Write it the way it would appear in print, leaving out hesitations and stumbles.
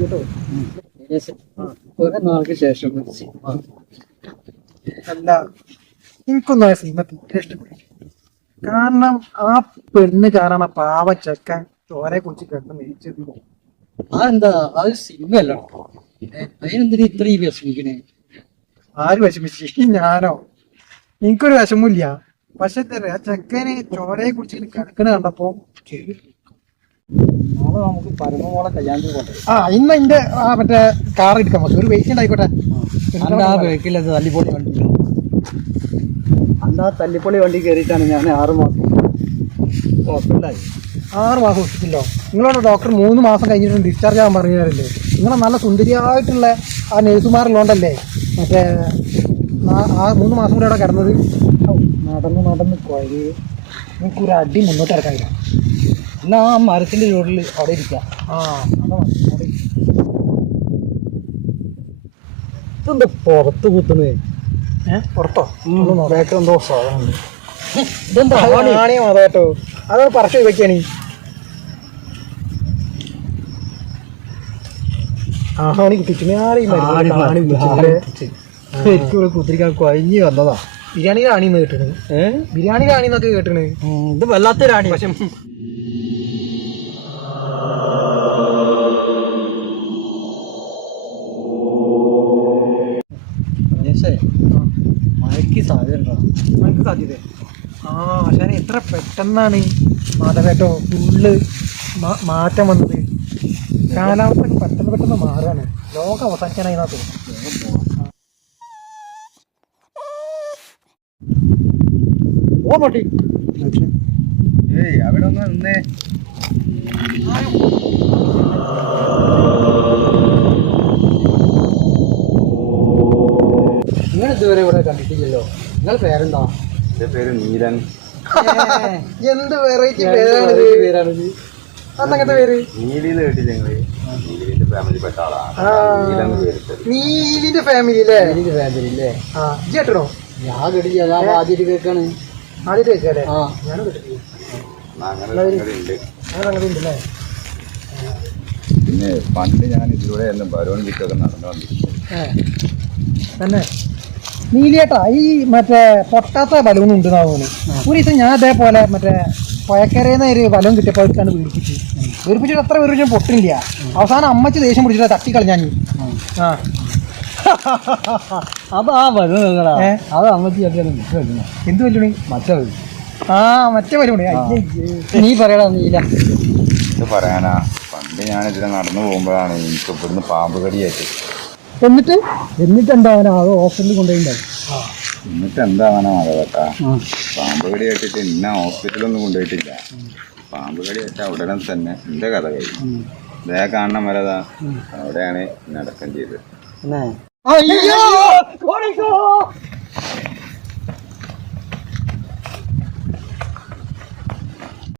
കേട്ടോ. കുറെ നാൾക്ക് ശേഷം അല്ല, എനിക്കൊന്നും ആ സിനിമ തീരെ ഇഷ്ടപ്പെട്ടു. കാരണം ആ പെണ്ണ് കാരണം പാവ ചെക്കൻ ചോരെ കുറിച്ച് കിടന്ന് മേടിച്ചത്. അതെന്താ അത് സിനിമയല്ല, അതിനെന്തിനാ ഇത്രയും വിഷമിക്കണേ? ആര് വിഷമിച്ച്? ഞാനോ? എനിക്കൊരു വിഷമില്ല. പക്ഷെ ആ ചെക്കന് ചോരയെ കുറിച്ച് കിടക്കണ കണ്ടപ്പോ നാളെ നമുക്ക് പരമോളെ കല്യാണത്തിന് പോട്ടെ. ഇന്ന് എന്റെ മറ്റേ കാർ എടുക്കാൻ പറ്റും. ഒരു വെയിറ്റ് ഉണ്ടായിക്കോട്ടെ. അന്റെ ആ ബേക്കിലത് തല്ലിപ്പൊളി വണ്ടി, അന്റെ ആ തല്ലിപ്പൊളി വണ്ടി കയറിയിട്ടാണ് ഞാൻ 6 മാസം ഹോസ്പിറ്റലായി. 6 മാസം ഹോസ്പിറ്റലോ? നിങ്ങളോട് ഡോക്ടർ 3 മാസം കഴിഞ്ഞിട്ട് ഡിസ്ചാർജ് ആകാൻ പറഞ്ഞല്ലേ? നിങ്ങളെ നല്ല സുന്ദരിയായിട്ടുള്ള ആ നേഴ്സുമാരുള്ളതുകൊണ്ടല്ലേ മറ്റേ ആ 3 മാസം കൂടെ അവിടെ കിടന്നത്. നടന്ന് കുഴി നിങ്ങൾക്കൊരു അടി മുന്നോട്ട് ഇറക്കാനില്ല. എന്നാ ആ മരത്തിന്റെ ചുവട്ടിൽ അവിടെ ഇരിക്കാം. ഇതെന്താ പുറത്ത് കുത്തുന്നേ? പുറത്തോ? ബാക്കിൽ എന്തോ സാധനം. ഇതെന്താ ആണിയോ? അതേട്ടോ, അതൊക്കെ പറച്ച് വെക്കാണ്. ആണി കുത്തിച്ചു. എനിക്കിവിടെ കുത്തിരിക്കാൻ കഴിഞ്ഞ് വന്നതാ. ബിരിയാണിയുടെ ആണിന്ന് കേട്ടണ്. ബിരിയാണിയുടെ ആണിന്നൊക്കെ കേട്ടണ്. ഇത് വല്ലാത്തൊരാണി. പക്ഷെ മഴയ്ക്ക് സാധ്യത. മഴയ്ക്ക് സാധ്യത? പക്ഷേ എത്ര പെട്ടെന്നാണ് മാധവേട്ടോ ഫുള്ള് മാറ്റം വന്നത്. കാലാവസ്ഥ പെട്ടെന്ന് മാറാണ്. ലോകം അവസാനിക്കാനായി എന്നാ തോന്നുന്നു. ഓ മട്ടി അവിടെ ഒന്ന് നിന്നേ. നിങ്ങൾ ഇതുവരെ ഇവിടെ കണ്ടിട്ടില്ലല്ലോ. നിങ്ങൾ പേരെന്താ? എന്റെ പേര് നീലൻ. എന്ത് വെറൈറ്റി പേരാണിത്? അന്നങ്ങനത്തെ പേര് നീലിന്ന് കേട്ടില്ല നിങ്ങള്? നീലിന്റെ ഫാമിലി പെട്ട ആളാണ്. നീലിന്റെ ഫാമിലി അല്ലേ? ഫാമിലി അല്ലേ? കേട്ടോ? ഞാൻ കേട്ടില്ല. ഞാൻ ആദ്യമായിട്ട് കേൾക്കാണ്. ആദ്യമായിട്ട് കേൾക്കല്ലേ? ഞാനും കേട്ടിട്ടില്ല. ഉണ്ടല്ലേ? പിന്നെ പണ്ട് ഞാൻ ഇതിലൂടെ എല്ലാം ബലൂൺ വിറ്റൊക്കെ നടന്നു വന്നിരിക്കും. തന്നെ നീലിയേട്ടാ, ഈ മറ്റേ പൊട്ടാത്ത ബലൂൺ ഉണ്ട് തോന്നുന്നു. ഒരു ദിവസം ഞാൻ അതേപോലെ മറ്റേ പുഴക്കരേന്ന് ഒരു ബലൂൺ കിട്ടിയപ്പോൾ എടുക്കാണ്ട് വീർപ്പിച്ചിട്ട് അത്ര വീർപ്പിച്ചും പൊട്ടില്ല. അവസാനം അമ്മച്ച് ദേഷ്യം പിടിച്ചിട്ട് തട്ടിക്കളഞ്ഞാ. അതാ വരുന്ന അത് അമ്മച്ചി എന്ത് വല്ലുണി? മറ്റേ മറ്റേ വല്ലുണി. നീ പറയടാ നീല. ഇത് പറയാനാ, പണ്ട് ഞാൻ ഇതിലെ നടന്നു പോകുമ്പോഴാണ് എനിക്ക് ഇവിടുന്ന് പാമ്പ് കടിയായിട്ട്. എന്നിട്ട് എന്താവാനാ? അത് ഹോസ്പിറ്റലിൽ കൊണ്ടുപോയിണ്ടാവും. എന്നിട്ട് എന്താവാനാ മതവേട്ടാ? പാമ്പ് കടി ആയിട്ടിട്ട് ഇന്ന ഹോസ്പിറ്റലൊന്നും കൊണ്ടുപോയിട്ടില്ല. പാമ്പ് കടി ആയിട്ട് അവിടെ തന്നെ എന്റെ കഥ കഴിഞ്ഞു. ഇതേ കാണണം വരതാ, അവിടെയാണ് നടക്കം ചെയ്തത്. അയ്യോ